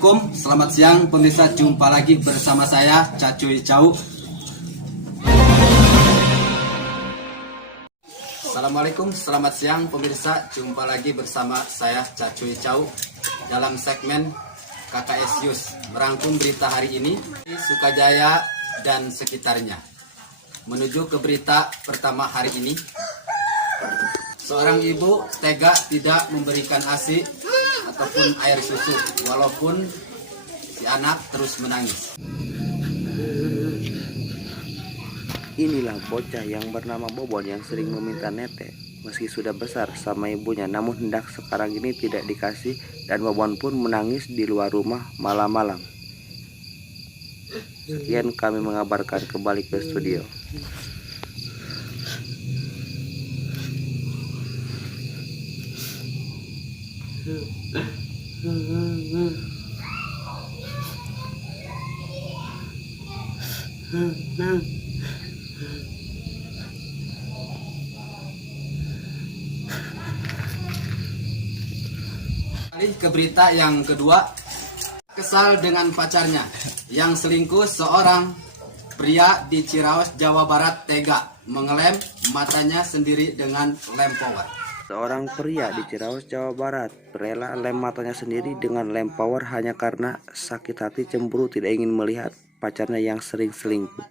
Assalamualaikum, selamat siang pemirsa, jumpa lagi bersama saya Cacuy Cau. Assalamualaikum, selamat siang pemirsa, jumpa lagi bersama saya Cacuy Cau dalam segmen KKS News, merangkum berita hari ini di Sukajaya dan sekitarnya. Menuju ke berita pertama hari ini, seorang ibu tega tidak memberikan ASI ataupun air susu walaupun si anak terus menangis. Inilah bocah yang bernama Bobon yang sering meminta nete meski sudah besar sama ibunya, namun hendak sekarang ini tidak dikasih dan Bobon pun menangis di luar rumah malam-malam. Sekian kami mengabarkan, kembali ke studio. Ke berita yang kedua, kesal dengan pacarnya yang selingkuh. Seorang pria di Ciraos, Jawa Barat tega mengelem matanya sendiri dengan lem power. Seorang pria di Ciraos, Jawa Barat rela lem matanya sendiri dengan lem power hanya karena sakit hati cemburu tidak ingin melihat pacarnya yang sering selingkuh.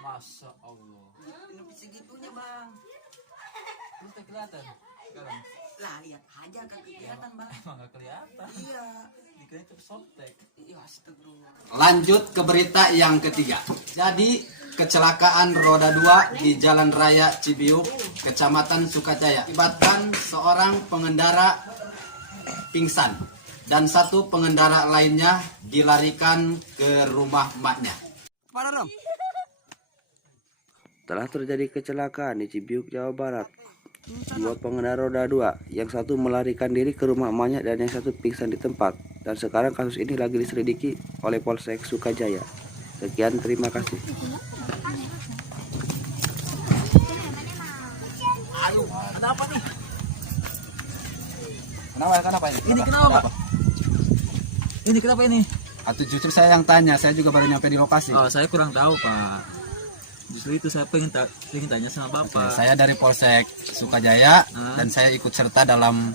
Masya Allah. Segitunya bang. Lu tak kelihatan sekarang? Lah lihat aja kan kelihatan bang. Emang gak kelihatan. Iya. Dikira itu softtek. Iya astagfirullah. Lanjut ke berita yang ketiga. Jadi kecelakaan roda 2 di Jalan Raya Cibiuk, Kecamatan Sukajaya, akibatkan seorang pengendara pingsan dan satu pengendara lainnya dilarikan ke rumah emaknya. Telah terjadi kecelakaan di Cibiuk, Jawa Barat. Dua pengendara roda 2, yang satu melarikan diri ke rumah emaknya dan yang satu pingsan di tempat. Dan sekarang kasus ini lagi diselidiki oleh Polsek Sukajaya. Sekian, terima kasih. Aduh, ada apa nih? Kenapa ini? Ini kenapa pak? Ini kenapa ini? Atau justru saya yang tanya, saya juga baru nyampe di lokasi. Oh, saya kurang tahu, Pak. Justru itu saya pengen tanya sama Bapak. Saya dari Polsek Sukajaya dan saya ikut serta dalam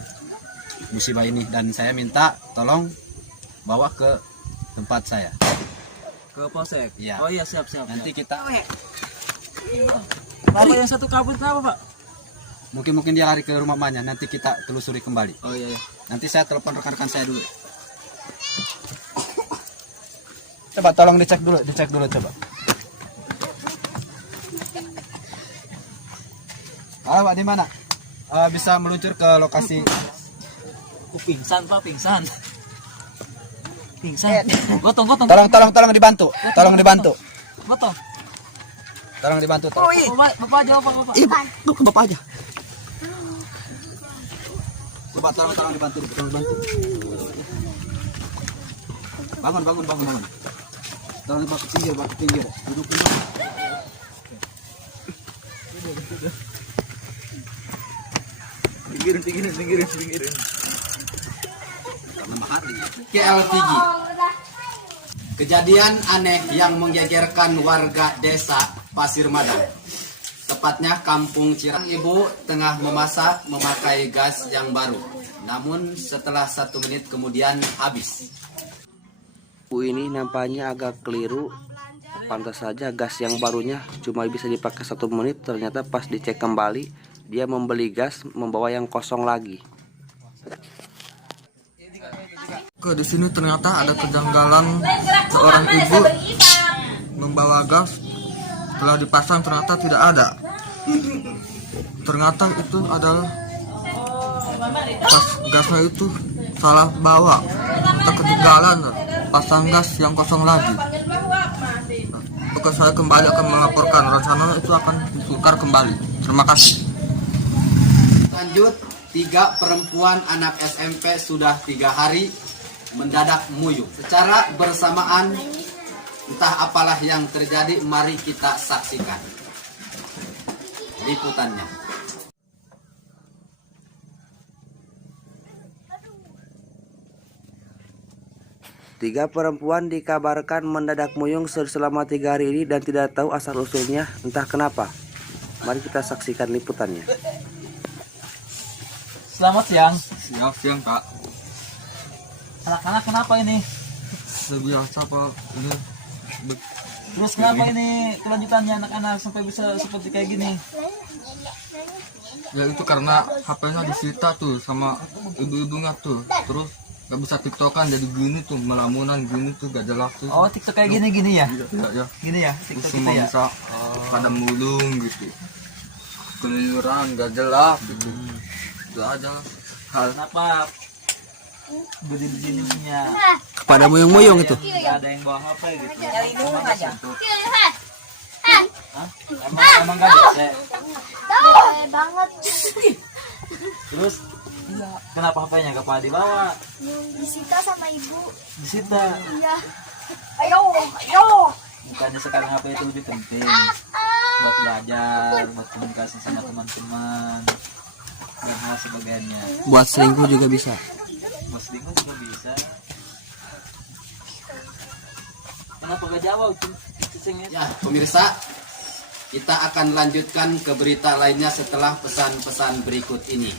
musibah ini dan saya minta tolong bawa ke tempat saya. Ke Polsek? Iya. Oh iya, siap. Nanti kita Bapak yang satu kabur kenapa, Pak? mungkin dia lari ke rumah emaknya, nanti kita telusuri kembali. Oh iya. Nanti saya telepon rekan-rekan saya dulu. Coba tolong dicek dulu coba. Halo Pak, di mana? Bisa meluncur ke lokasi. Pingsan, Pak, pingsan. Gotong. Tolong dibantu. Tolong dibantu. Gotong. Oh, iya. Bapak aja, Bapak. Iya, Bapak aja. Coba tolong dibantu. Bangun. Tolong dibawa ke pinggir. Duduk dulu. Pinggirin. KLTG. Kejadian aneh yang menggegerkan warga desa Pasir Madang, tepatnya Kampung Cirang. Ibu tengah memasak memakai gas yang baru, namun setelah 1 menit kemudian habis. Bu ini nampaknya agak keliru. Pantas saja gas yang barunya cuma bisa dipakai 1 menit, ternyata pas dicek kembali dia membeli gas membawa yang kosong lagi. Di sini ternyata ada kejanggalan, seorang ibu membawa gas, setelah dipasang ternyata tidak ada. Ternyata itu adalah pas gasnya itu salah bawa, kita ketinggalan pasang gas yang kosong lagi. Maka saya kembali akan melaporkan, rencananya itu akan dibongkar kembali. Terima kasih. Lanjut, 3 perempuan anak SMP sudah 3 hari mendadak muyuh. Secara bersamaan, entah apalah yang terjadi, mari kita saksikan liputannya. 3 perempuan dikabarkan mendadak muyung selama 3 hari ini dan tidak tahu asal-usulnya, entah kenapa. Mari kita saksikan liputannya. Selamat siang. Siang Pak. Anak-anak kenapa ini? Biasa Pak. Ini Terus kenapa ini kelanjutannya anak-anak sampai bisa seperti kayak gini? ya itu karena HP-nya disita tuh sama ibu-ibunya tuh. Terus gak bisa tiktokan jadi gini tuh, melamunan gini tuh gak jelas tuh. Oh, TikTok kayak gini ya? Ya. Gini ya, Terus TikTok semua gitu ya? bisa pada mulung gitu. Keluyuran gak jelas gitu. Itu aja hal. Kenapa begini punya Kepada muyung-muyung itu. nggak ada yang bawa HP gitu? Nyari dulu aja. Emang gak bisa? banget Terus kenapa HP-nya gak pada dibawa? disita sama ibu. Disita. Iya. Ayo. Bukannya sekarang HP itu lebih penting buat belajar, buat komunikasi sama teman-teman dan hal sebagainya. Buat selingkuh juga bisa. Mas Dingo juga bisa. Kenapa gak jawab? Cicingnya. Ya, pemirsa, kita akan lanjutkan ke berita lainnya setelah pesan-pesan berikut ini.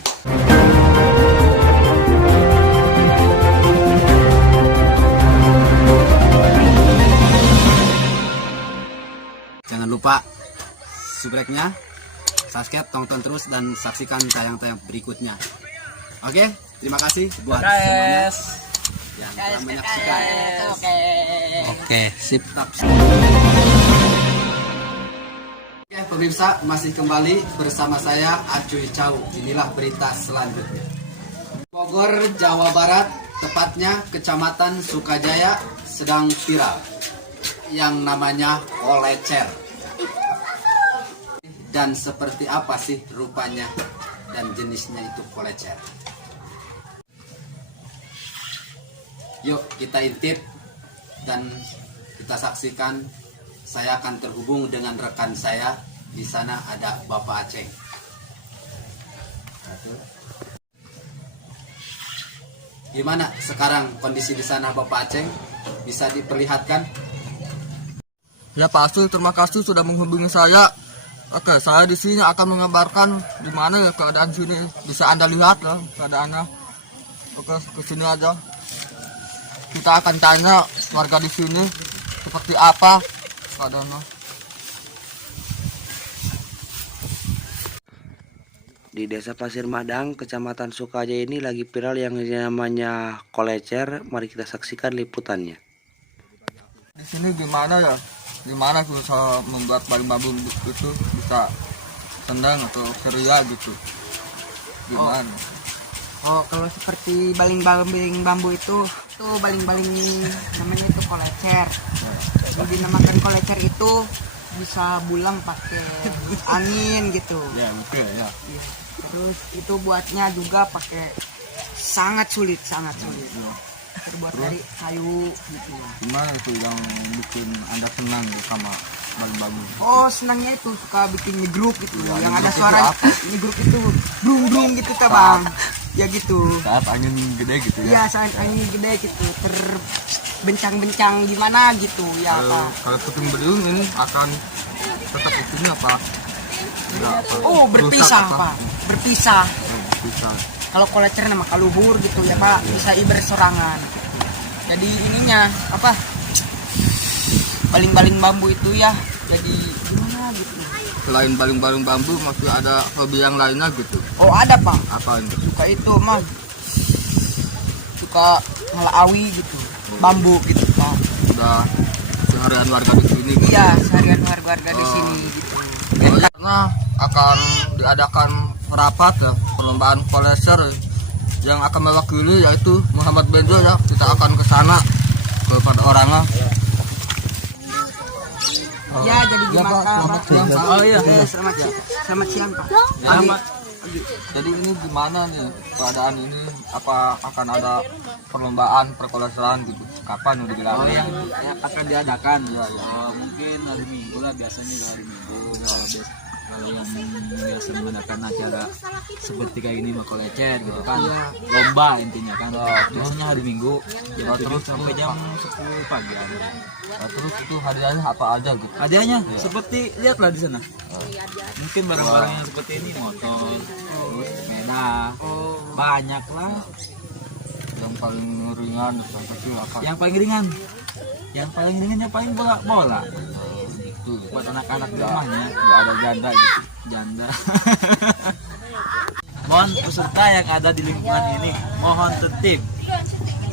Jangan lupa subscribe-nya, subscribe, tonton terus dan saksikan tayang-tayang berikutnya. Oke, terima kasih buat semuanya yang telah menyaksikan. Oke, sip. Oke, pemirsa, masih kembali bersama saya Acuy Cau. Inilah berita selanjutnya. Bogor, Jawa Barat, tepatnya Kecamatan Sukajaya, sedang viral yang namanya kolecer. Dan seperti apa sih rupanya dan jenisnya itu kolecer? Yuk kita intip dan kita saksikan. Saya akan terhubung dengan rekan saya. Di sana ada Bapak Aceng. Gimana sekarang kondisi di sana Bapak Aceng? Bisa diperlihatkan? Ya Pak Asul, terima kasih sudah menghubungi saya. Oke, saya di sini akan mengabarkan di mana ya keadaan sini. Bisa Anda lihat ya keadaannya. Oke, ke sini aja. Kita akan tanya warga di sini seperti apa keadaannya. Di Desa Pasir Madang, Kecamatan Sukajaya ini lagi viral yang namanya kolecer. Mari kita saksikan liputannya. Di sini gimana ya? Gimana bisa membuat baling bambu itu bisa tendang atau ceria gitu? Gimana? Oh, kalau seperti baling-baling bambu itu baling-baling namanya itu kolecer. Jadi dinamakan kolecer itu bisa bulang pakai angin gitu. Ya betul ya. Iya. Terus itu buatnya juga pakai sangat sulit. Terbuat dari kayu gitu. Gimana itu yang bikin Anda senang sama baling bambu? Oh, senangnya itu suka bikin nyegruk gitu. Ya, yang ada nyegruk itu suara apa? nyegruk itu brung gitu ta, Bang. Ya gitu. Saat angin gede gitu ya? Iya, saat angin gede gitu, terbencang-bencang gimana gitu ya Pak. Kalau puting beliung ini akan tetap di sini apa? Enggak, apa? Oh, berpisah Rusak Pak, berpisah. Bisa. Kalau kolecer nama kaluhur gitu ya Pak, bisa bersorangan. Jadi ininya apa? Baling-baling bambu itu ya, jadi gimana gitu. Selain baling-baling bambu masih ada hobi yang lainnya gitu. Oh ada Pak, Apa itu? suka itu mah, suka ngalawi gitu, bambu gitu Pak. Udah seharian warga di sini gitu. Iya, seharian warga di sini gitu. Karena akan diadakan rapat ya, perlombaan koleser yang akan mewakili yaitu Muhammad Benjo ya. Kita akan ke sana kepada orangnya. Ya, jadi gimana Pak? siang, Pak. Oh iya, selamat siang Pak. Jadi ini gimana nih keadaan ini? Apa akan ada perlombaan perkoleseran gitu? Kapan udah digelar? Yang akan diadakan ya. mungkin hari Minggu lah, biasanya hari Minggu. kalau yang biasa mengadakan acara seperti kayak ini mah kolecer gitu kan, lomba intinya kan, biasanya hari Minggu jam 7 sampai jam 10 pagi. Terus itu hadiahnya apa aja gitu? Hadiahnya seperti lihatlah di sana, mungkin barang-barang yang seperti ini, motor, terus sepeda, banyak lah. Yang paling ringan sampai kecil apa? Yang paling ringan, yang paling bola itu buat anak-anak di rumahnya. Nggak ada janda gitu. Janda. Mohon peserta yang ada di lingkungan ini mohon tertib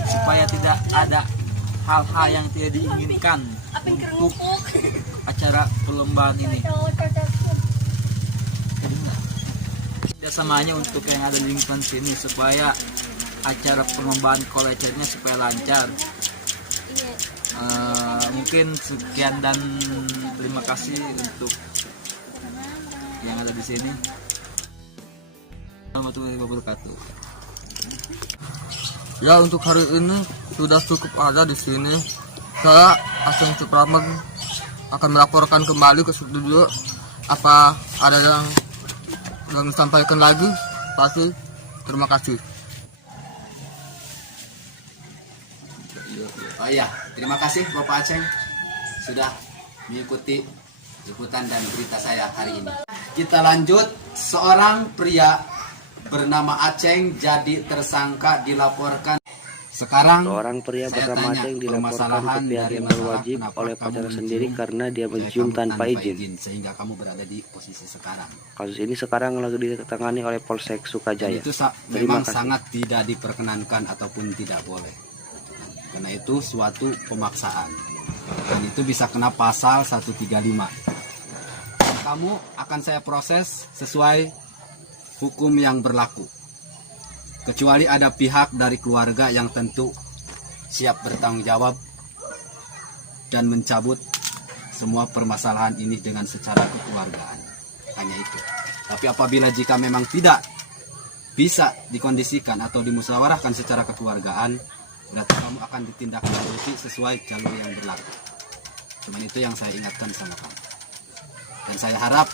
supaya tidak ada hal-hal yang tidak diinginkan untuk acara perlombaan ini. Kerjasamanya untuk yang ada di lingkungan sini supaya acara perlombaan kolecernya supaya lancar. Mungkin sekian dan terima kasih untuk yang ada di sini. Warahmatullahi wabarakatuh. Ya, untuk hari ini sudah cukup ada di sini. Saya Aseng Supraman akan melaporkan kembali ke studio. Apa ada yang disampaikan lagi? Pasti terima kasih. Oh iya, terima kasih Bapak Aceng sudah mengikuti liputan dan berita saya hari ini. Kita lanjut, seorang pria bernama Aceng jadi tersangka dilaporkan. Sekarang Seorang pria saya bernama tanya Aceng dilaporkan permasalahan ke pihak dari yang masalah berwajib kenapa oleh kamu pacar mencium sendiri karena dia kamu mencium tanpa izin. sehingga kamu berada di posisi sekarang. Kasus ini sekarang lagi ditangani oleh Polsek Dan Sukajaya. itu Terima memang kasih. sangat tidak diperkenankan ataupun tidak boleh. Karena itu suatu pemaksaan. Dan itu bisa kena pasal 135. Kamu akan saya proses sesuai hukum yang berlaku. Kecuali ada pihak dari keluarga yang tentu siap bertanggung jawab dan mencabut semua permasalahan ini dengan secara kekeluargaan. Hanya itu. Tapi apabila jika memang tidak bisa dikondisikan atau dimusyawarahkan secara kekeluargaan, berarti kamu akan ditindaklanjuti sesuai jalur yang berlaku. Cuman itu yang saya ingatkan sama kamu. Dan saya harap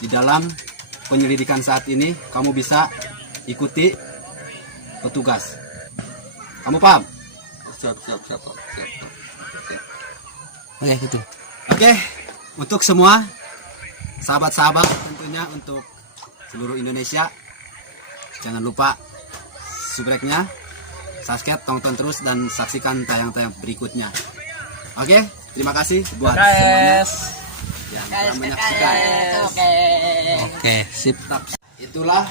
di dalam penyelidikan saat ini kamu bisa ikuti petugas. Kamu paham? Siap. Oke, gitu. Oke, untuk semua sahabat-sahabat, tentunya untuk seluruh Indonesia, jangan lupa subscribe-nya, subscribe, tonton terus dan saksikan tayang-tayang berikutnya. Oke, terima kasih buat semuanya yang telah menyaksikan. Oke, sip. Itulah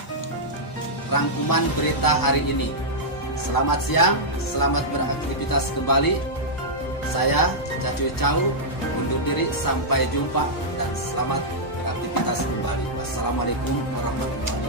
rangkuman berita hari ini. Selamat siang, selamat beraktivitas kembali. Saya Cacu Cau undur diri, sampai jumpa dan selamat beraktivitas kembali. Wassalamualaikum warahmatullahi wabarakatuh.